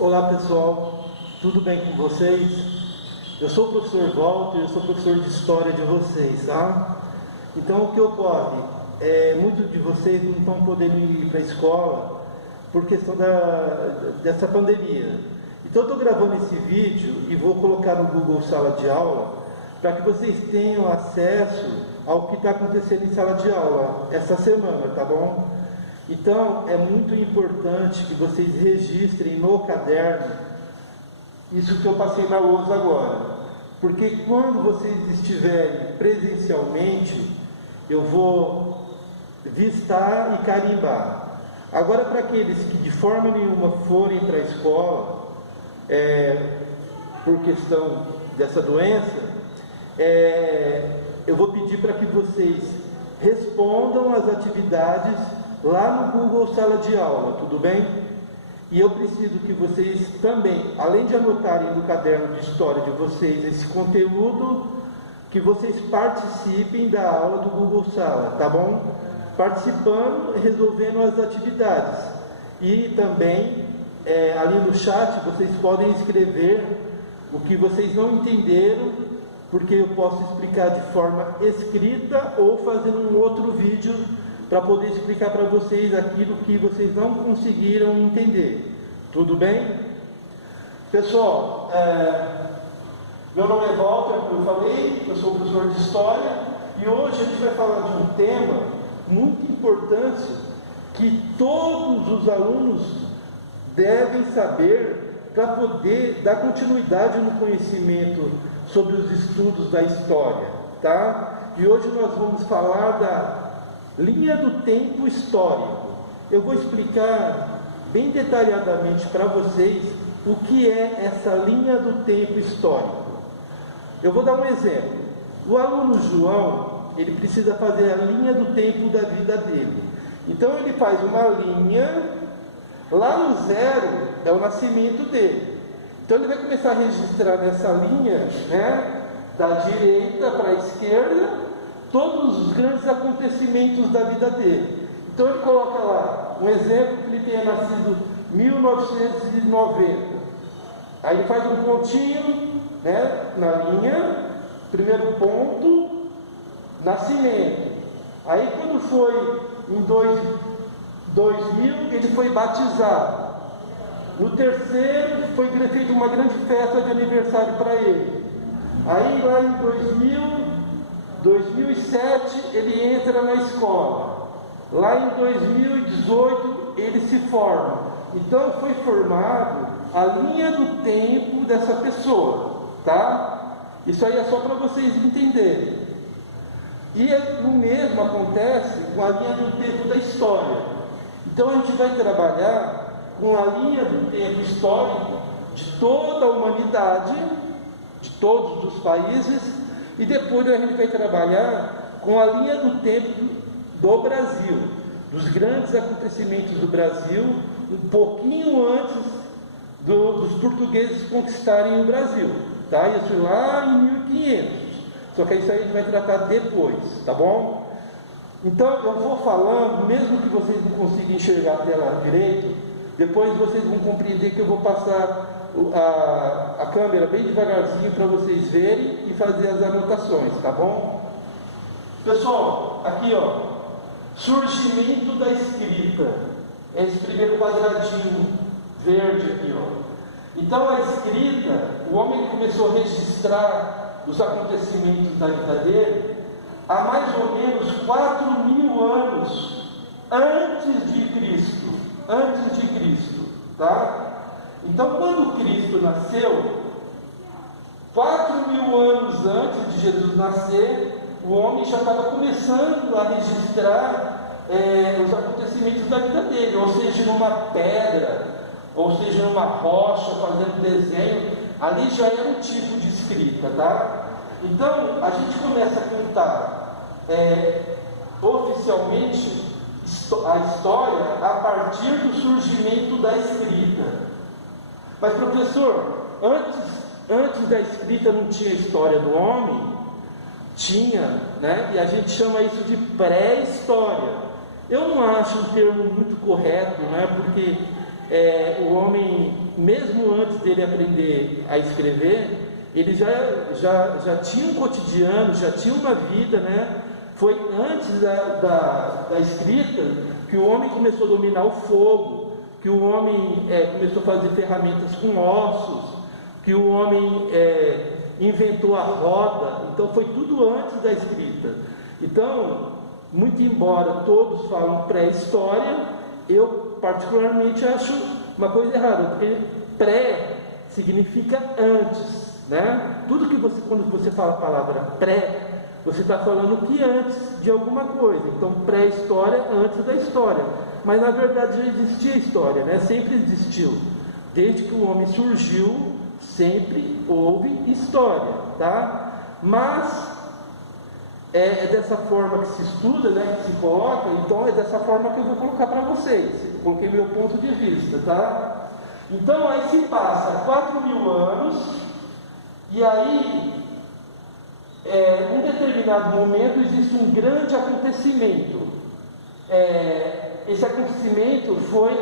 Olá pessoal, tudo bem com vocês? Eu sou o professor Walter, eu sou professor de História de vocês, tá? Então o que ocorre? Muitos de vocês não estão podendo ir para a escola por questão dessa pandemia. Então eu estou gravando esse vídeo e vou colocar no Google Sala de Aula para que vocês tenham acesso ao que está acontecendo em sala de aula essa semana, tá bom? Então, é muito importante que vocês registrem no caderno isso que eu passei na lousa agora. Porque quando vocês estiverem presencialmente, eu vou vistar e carimbar. Agora, para aqueles que de forma nenhuma forem para a escola, por questão dessa doença, eu vou pedir para que vocês respondam as atividades lá no Google Sala de Aula, tudo bem? E eu preciso que vocês também, além de anotarem no caderno de história de vocês esse conteúdo, que vocês participem da aula do Google Sala, tá bom? Participando, resolvendo as atividades. E também, ali no chat, vocês podem escrever o que vocês não entenderam, porque eu posso explicar de forma escrita ou fazendo um outro vídeo para poder explicar para vocês aquilo que vocês não conseguiram entender. Tudo bem? Pessoal, meu nome é Walter, como eu falei, eu sou professor de História, e hoje a gente vai falar de um tema muito importante que todos os alunos devem saber para poder dar continuidade no conhecimento sobre os estudos da história, tá? E hoje nós vamos falar da linha do tempo histórico. Eu vou explicar bem detalhadamente para vocês o que é essa linha do tempo histórico. Eu vou dar um exemplo. O aluno João, ele precisa fazer a linha do tempo da vida dele. Então ele faz uma linha, lá no 0 é o nascimento dele. Então ele vai começar a registrar nessa linha, né, da direita para a esquerda, todos os grandes acontecimentos da vida dele. Então ele coloca lá um exemplo que ele tenha nascido em 1990. Aí ele faz um pontinho, né, na linha, primeiro ponto, nascimento. Aí quando foi em 2000, ele foi batizado. No terceiro foi feita uma grande festa de aniversário para ele. Aí lá em 2007 ele entra na escola. Lá em 2018 ele se forma. Então foi formado a linha do tempo dessa pessoa, tá? Isso aí é só para vocês entenderem. E o mesmo acontece com a linha do tempo da história. Então a gente vai trabalhar com a linha do tempo histórico de toda a humanidade, de todos os países. E depois a gente vai trabalhar com a linha do tempo do Brasil, dos grandes acontecimentos do Brasil, um pouquinho antes dos portugueses conquistarem o Brasil, tá? Isso lá em 1500, só que isso aí a gente vai tratar depois, tá bom? Então eu vou falando, mesmo que vocês não consigam enxergar a tela direito, depois vocês vão compreender que eu vou passar a câmera bem devagarzinho para vocês verem e fazer as anotações, tá bom? Pessoal, aqui ó, surgimento da escrita, esse primeiro quadradinho verde aqui ó. Então a escrita, o homem começou a registrar os acontecimentos da vida dele há mais ou menos 4.000 anos antes de Cristo, tá? Então, quando Cristo nasceu, 4.000 anos antes de Jesus nascer, o homem já estava começando a registrar os acontecimentos da vida dele, ou seja, numa pedra, ou seja, numa rocha, fazendo desenho. Ali já era um tipo de escrita, tá? Então, a gente começa a contar oficialmente a história a partir do surgimento da escrita. Mas professor, antes da escrita não tinha história do homem? Tinha, né? E a gente chama isso de pré-história. Eu não acho um termo muito correto, né? Porque o homem, mesmo antes dele aprender a escrever, ele já tinha um cotidiano, já tinha uma vida, né? Foi antes da escrita que o homem começou a dominar o fogo, que o homem começou a fazer ferramentas com ossos, que o homem inventou a roda. Então foi tudo antes da escrita. Então, muito embora todos falam pré-história, eu particularmente acho uma coisa errada, porque pré significa antes, né? Tudo que quando você fala a palavra pré, você está falando que antes de alguma coisa. Então, pré-história, antes da história. Mas na verdade já existia história, né? Sempre existiu. Desde que o homem surgiu, sempre houve história, tá? Mas é dessa forma que se estuda, né? Que se coloca. Então é dessa forma que eu vou colocar para vocês. Eu coloquei meu ponto de vista, tá? Então aí se passa 4.000 anos, e aí em um determinado momento existe um grande acontecimento. Esse acontecimento foi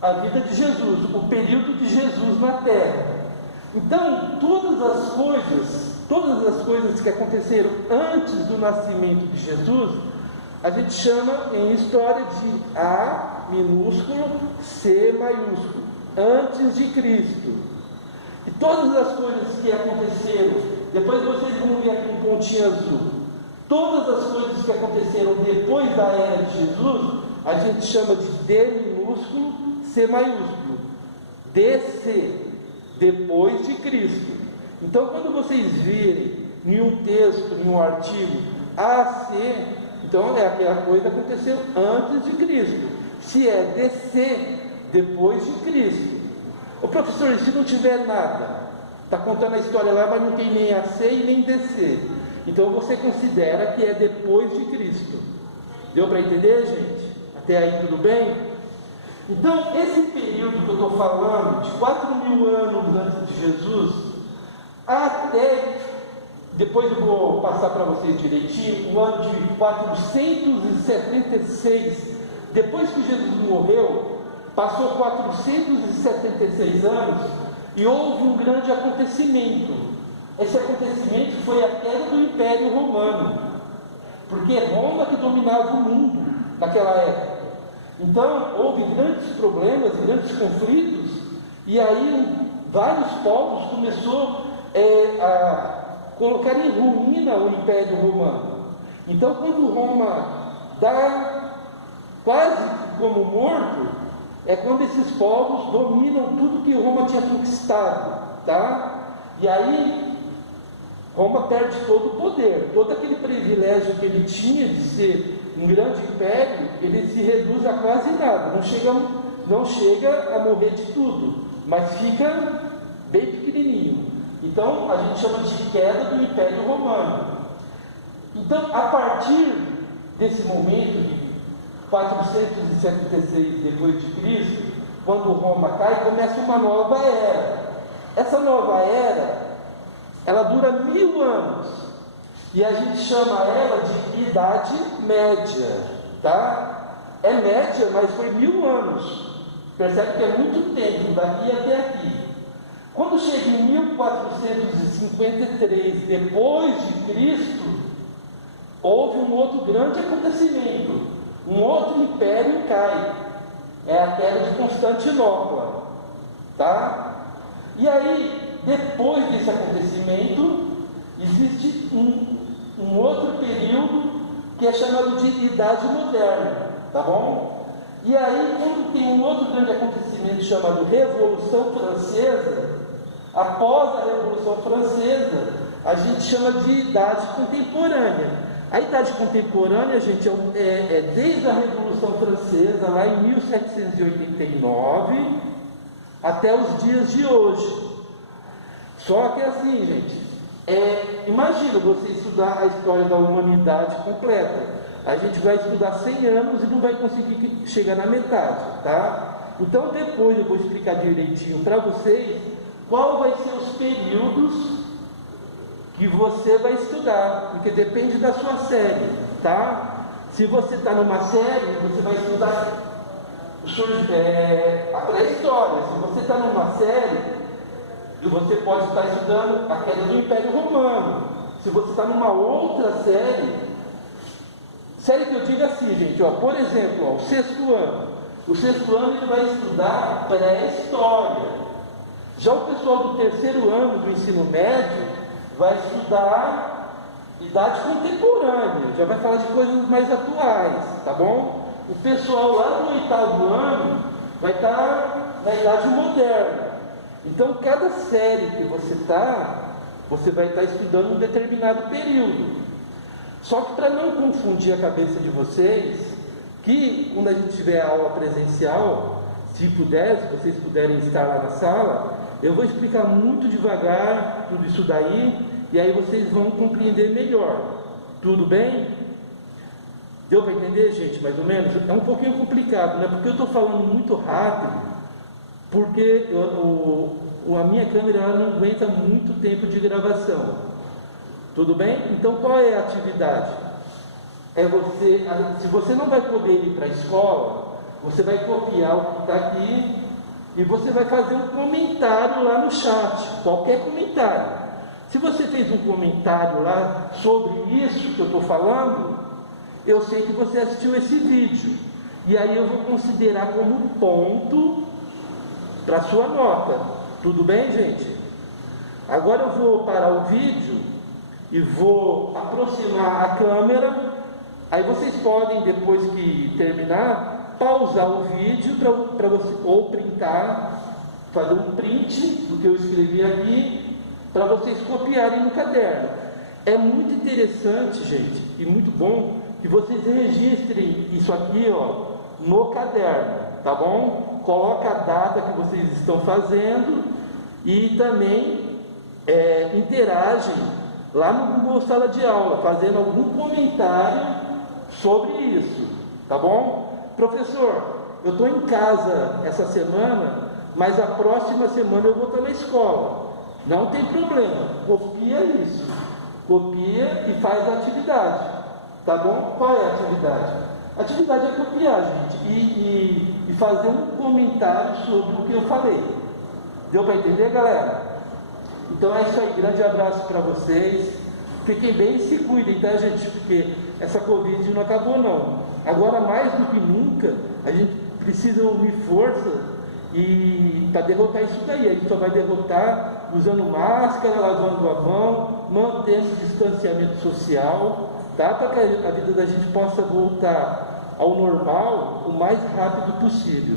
a vida de Jesus, o período de Jesus na Terra. Então, todas as coisas que aconteceram antes do nascimento de Jesus, a gente chama em história de A minúsculo, C maiúsculo, antes de Cristo. E todas as coisas que aconteceram, depois vocês vão ver aqui um pontinho azul, todas as coisas que aconteceram depois da era de Jesus, a gente chama de D minúsculo, C maiúsculo, DC, depois de Cristo. Então, quando vocês virem em um texto, em um artigo, AC, então é aquela coisa que aconteceu antes de Cristo. Se é DC, depois de Cristo. O professor, se não tiver nada, está contando a história lá, mas não tem nem AC e nem DC. Então você considera que é depois de Cristo. Deu para entender, gente? Até aí tudo bem? Então, esse período que eu estou falando, de 4.000 anos antes de Jesus, até, depois eu vou passar para vocês direitinho, o ano de 476, depois que Jesus morreu, passou 476 anos e houve um grande acontecimento. Esse acontecimento foi a queda do Império Romano, porque Roma que dominava o mundo naquela época. Então, houve grandes problemas, grandes conflitos, e aí vários povos começaram a colocar em ruína o Império Romano. Então, quando Roma dá quase como morto, é quando esses povos dominam tudo que Roma tinha conquistado, tá? E aí, Roma perde todo o poder, todo aquele privilégio que ele tinha de ser um grande império, ele se reduz a quase nada, não chega a morrer de tudo, mas fica bem pequenininho. Então, a gente chama de queda do Império Romano. Então, a partir desse momento de 476 depois de Cristo, quando Roma cai, começa uma nova era. Essa nova era, ela dura 1000 anos. E a gente chama ela de Idade Média, tá? É média, mas foi 1000 anos. Percebe que é muito tempo, daqui até aqui. Quando chega em 1453 depois de Cristo, houve um outro grande acontecimento. Um outro império cai. É a queda de Constantinopla, tá? E aí, depois desse acontecimento, existe um outro período que é chamado de Idade Moderna, tá bom? E aí, quando tem um outro grande acontecimento chamado Revolução Francesa, após a Revolução Francesa, a gente chama de Idade Contemporânea. A Idade Contemporânea, gente, é desde a Revolução Francesa, lá em 1789, até os dias de hoje. Só que assim, gente, imagina você estudar a história da humanidade completa. A gente vai estudar 100 anos e não vai conseguir chegar na metade, tá? Então depois eu vou explicar direitinho para vocês qual vai ser os períodos que você vai estudar, porque depende da sua série, tá? Se você está numa série, você vai estudar a pré-história. Se você está numa série, você pode estar estudando a queda do Império Romano. Se você está numa outra série que eu digo assim, gente, ó, por exemplo, ó, o sexto ano ele vai estudar pré-história. Já o pessoal do terceiro ano do ensino médio vai estudar idade contemporânea, já vai falar de coisas mais atuais, tá bom? O pessoal lá no oitavo ano vai estar na idade moderna. Então, cada série que você vai estar estudando um determinado período. Só que para não confundir a cabeça de vocês, que quando a gente tiver a aula presencial, se vocês puderem estar lá na sala, eu vou explicar muito devagar tudo isso daí, e aí vocês vão compreender melhor. Tudo bem? Deu para entender, gente, mais ou menos? É um pouquinho complicado, né? Porque eu estou falando muito rápido, porque a minha câmera ela não aguenta muito tempo de gravação. Tudo bem? Então, qual é a atividade? Se você não vai poder ir para a escola, você vai copiar o que está aqui e você vai fazer um comentário lá no chat, qualquer comentário. Se você fez um comentário lá sobre isso que eu estou falando, eu sei que você assistiu esse vídeo, e aí eu vou considerar como ponto para sua nota. Tudo bem, gente? Agora eu vou parar o vídeo e vou aproximar a câmera. Aí vocês podem, depois que terminar, pausar o vídeo para você, ou printar, fazer um print do que eu escrevi aqui, para vocês copiarem no caderno. É muito interessante, gente, e muito bom que vocês registrem isso aqui, ó, no caderno, tá bom? Coloca a data que vocês estão fazendo e também interagem lá no Google Sala de Aula, fazendo algum comentário sobre isso, tá bom? Professor, eu estou em casa essa semana, mas a próxima semana eu vou estar na escola. Não tem problema, copia isso, copia e faz a atividade, tá bom? Qual é a atividade? A atividade é copiar, gente, e fazer um comentário sobre o que eu falei. Deu para entender, galera? Então é isso aí, grande abraço para vocês. Fiquem bem e se cuidem, tá, gente? Porque essa Covid não acabou, não. Agora, mais do que nunca, a gente precisa unir força para derrotar isso daí. A gente só vai derrotar usando máscara, lavando a mão, mantendo o distanciamento social, tá? Para que a vida da gente possa voltar ao normal o mais rápido possível.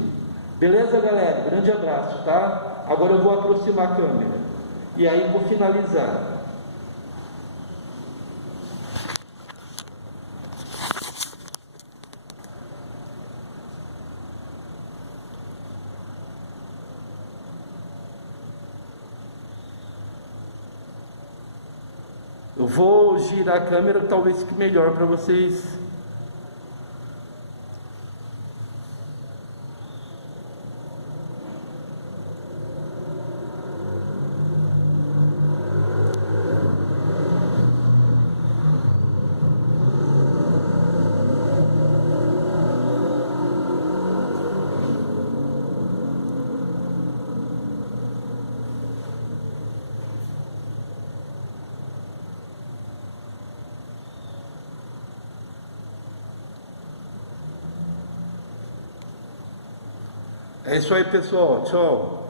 Beleza, galera? Grande abraço, tá? Agora eu vou aproximar a câmera. E aí vou finalizar. Eu vou girar a câmera, talvez fique melhor para vocês. É isso aí, pessoal. Tchau.